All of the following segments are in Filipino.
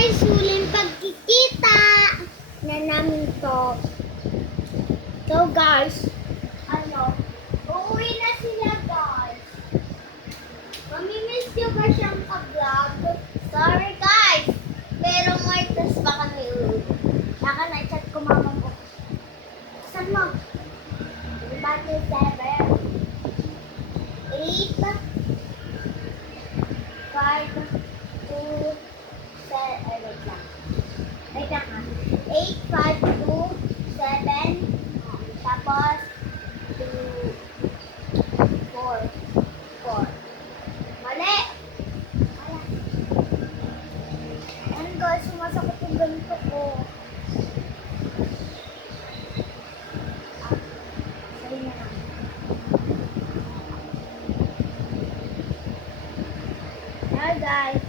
guys, huling pagkikita na namin to. So guys, uuwi na sila guys. Mamimiss nyo ba siyang ka-vlog? Sorry guys, pero may test pa kami ulit. Saka na-chat ko mama ko. Saan mo? Diba 7, 8, 5, 2, 7, wait lang. Wait lang ha. 8, 5, 2, 7, tapos 2, 4, 4. Mali! Wala. Ano guys, sumasakit yung ganito ko. Sorry na lang. Hi guys.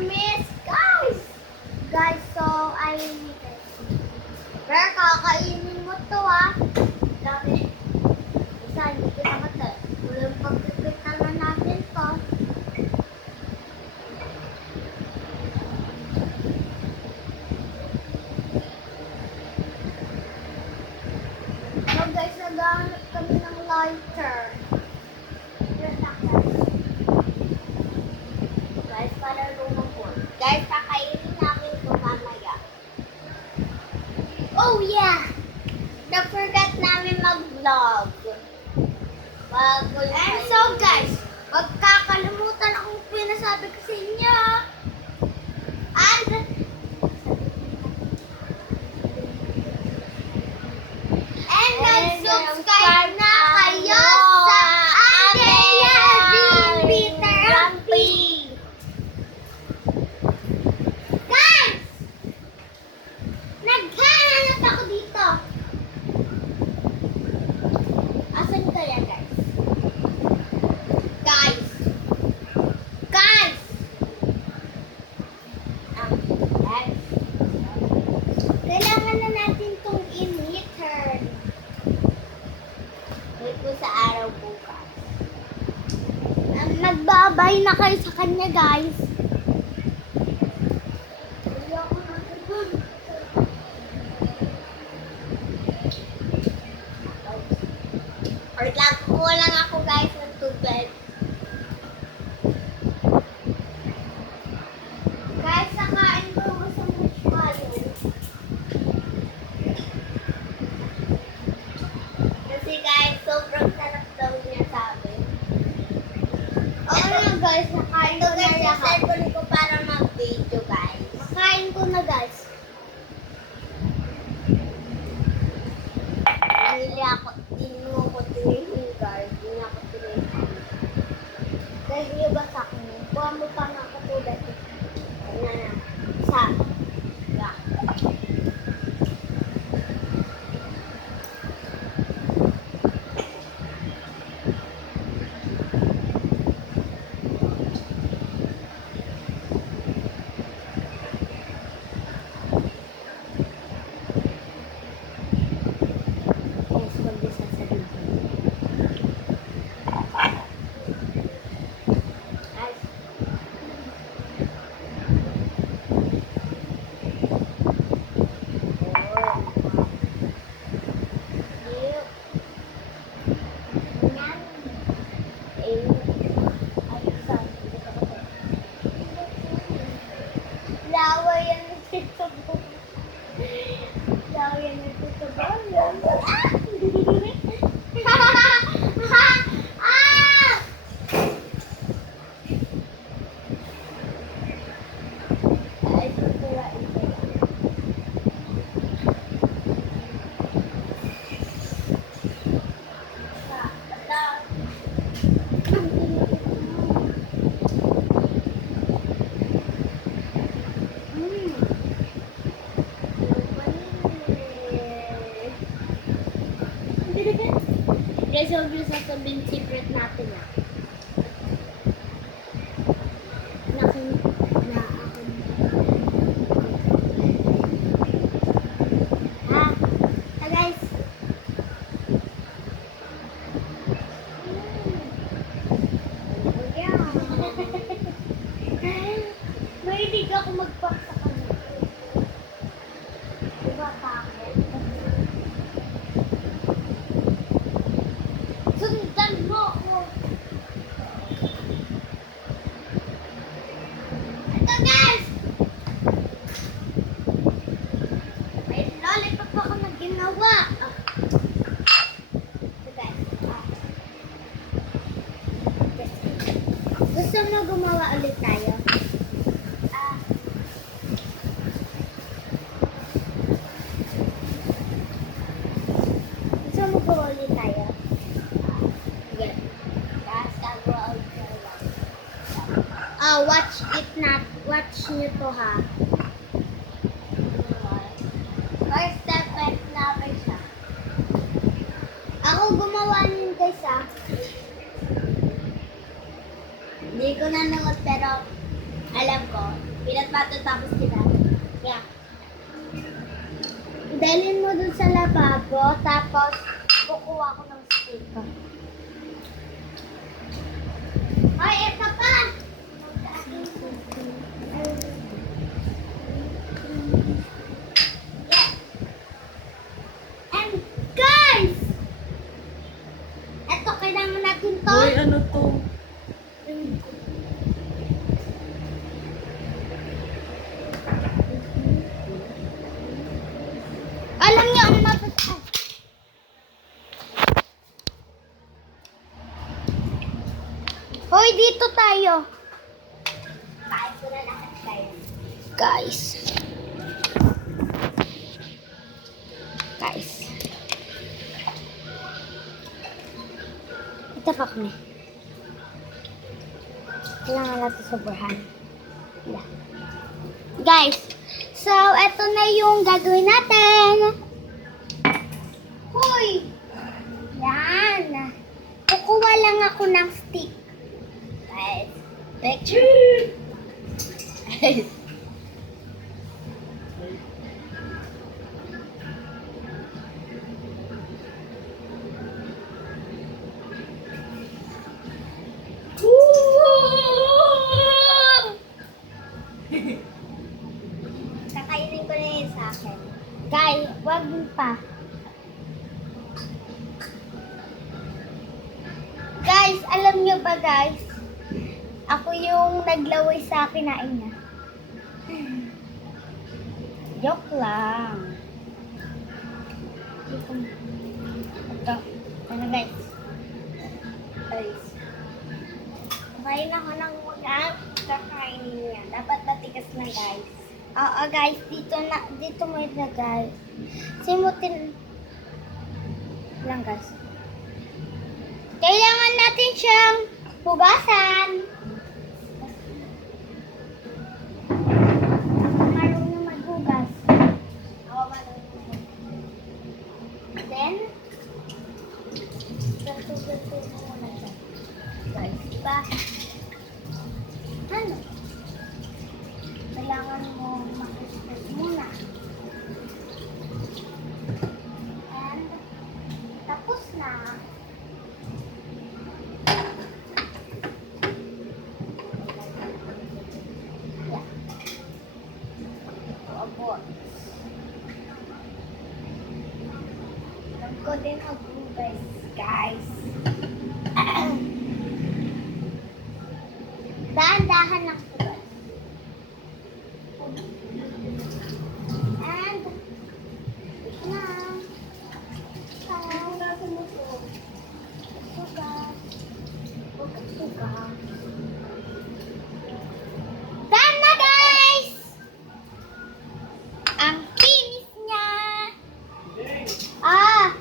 Miss, guys, so I need it. Pero kakainin mo to ah. Dami. Isa, hindi kita mata. Walang pagkikita na natin to. So guys, naghahanap kami ng lighter. Yun lang guys. Guys, para lumang po. Guys, kakainin namin ito mamaya. Oh yeah! Na-forget namin mag-vlog. And so guys, magkakalimutan akong pinasabi ko sa inyo. And mag-subscribe na kayo sa Andrea Jean Peter Ramping. Guys! Naghahanap ako dito. Asan kaya guys? Guys! Guys! Guys! Kailangan na natin itong i-return. Wait ko sa araw bukas. Magbabay na kayo sa kanya guys. Wait lang, kukuha lang ako guys ng tubig. Guys, nakain ko sa marshmallow. Kasi guys, sobrang sarap daw niya sabi. Oo na guys, nakain ko na lahat. Ito guys, yung cellphone ko para mag-video guys. Nakain ko na guys. Hindi ako tinihin guys. Hindi ako tinihin. Guys, hindi ba sa akin? Kuha mo pa nga ako po dati. Ano na. Isa. Yeah. Guys, huwag niyo sasabihin secret natin ah. Nakin, na ako. Ah, guys. Mahilig ako magpaksa kanya. Diba takot? Sundan mo ako! Ito guys! May lollipop ako na ginawa. Ito guys. Gusto mo gumawa ulit tayo? Gusto mo gumawa ulit tayo? Yan. Tapos gagawa ulit tayo. Watch it not. Watch nyo to ha. First step, first namin siya. Ako gumawa nun guys ha. Hindi ko nanood pero alam ko. Pinagpatutapos kita. Yeah. Dalhin mo dun sa lababo, tapos kukuha ko ng sticker. Hoy, eto pa! Yeah. And guys! Eto, kailangan natin to. Uy, ano to? Alam niyo ang mapasal. Hoy, dito tayo. Guys. Guys. Ito pa kami. Kailangan natin sobrahan. Yeah. Guys, so eto na yung gagawin natin. Hoy! Yan. Kukuha lang ako ng stick. Guys, picture. Kakainin ko na yun sa akin. Guys, wag pa. Guys, alam nyo ba guys? Ako yung naglaway sa kinain niya. Joke lang. Ito. Ano guys? Guys. Kakain ako ng ulam. Kakainin niya. Dapat matigas na guys. Oo guys, dito mo ilagay. Simutin lang guys. Kailangan natin siyang hugasan. Marunong maghugas. Ako marunong. Then, gatugasin mo muna siya. Guys, diba? Ano? Kailangan mo makispas muna. And, tapos na. Yeah. Ito, abot. Alam ko din maghugas, guys. Dahan-dahan lang ito, guys. And, na. Sugar. Done na, guys! Ang kinis niya! Ah!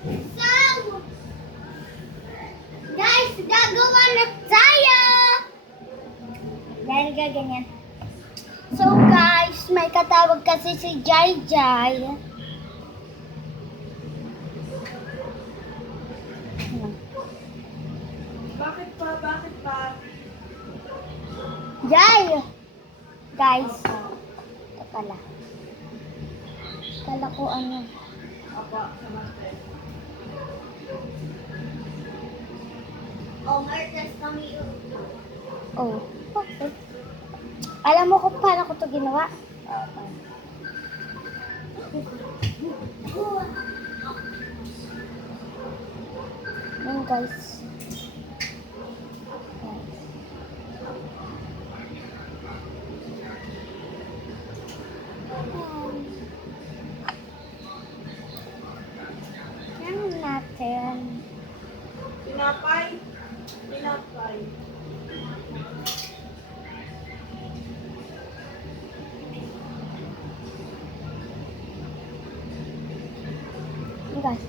So, guys, gagawa na tayo! Dahil gaganyan. So, guys, may katawag kasi si Jai Jai. Bakit pa? Bakit pa? Jai! Guys, ito pala. Kala ko ano. Apa, namaste. Oh, Martes kami yun. Oh, okay. Alam mo kung paano ko ito ginawa? Yan guys. Yan natin. Tinapay? Tinapay. Yan guys.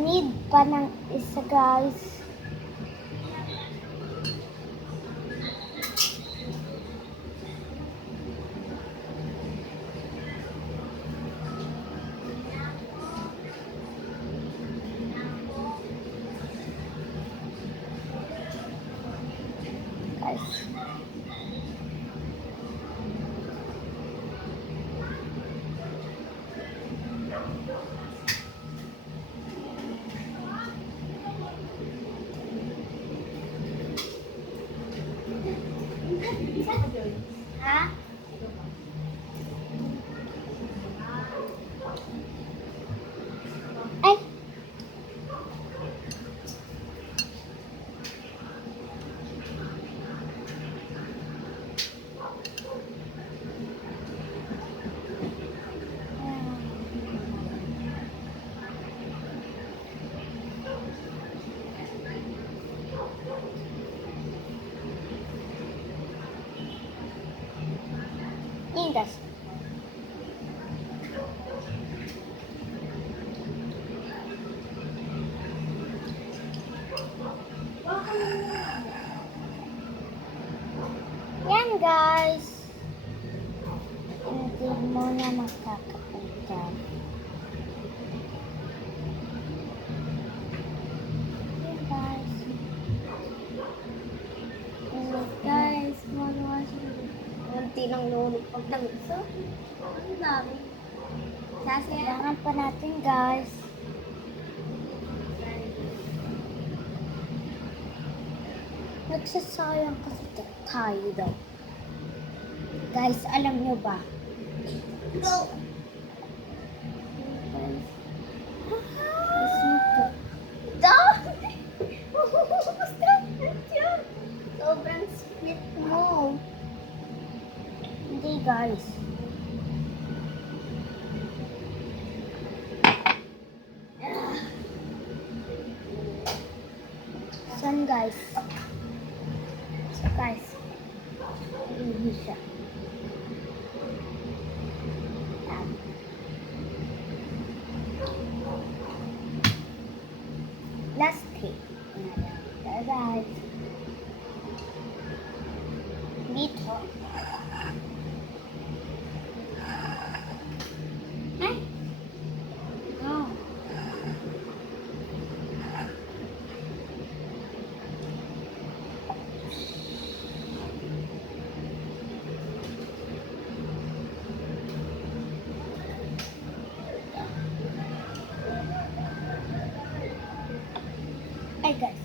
Need pa ng isa guys. Guys. Ha? Ay! Yan guys. Yan guys. Hindi mo na makakapunta. Yan guys. Guys, magawa siya. Kunti lang lulog pag nag-isa. Ang dami. Sasayangan pa natin guys. Nagsasayang kasi tayo daw. Guys, alam nyo ba? Go! Sobrang split mo. Hindi guys. Saan guys? So guys, hindi siya. Yan. Last hit. Guys. Dito. Ay! Oh. Ay guys.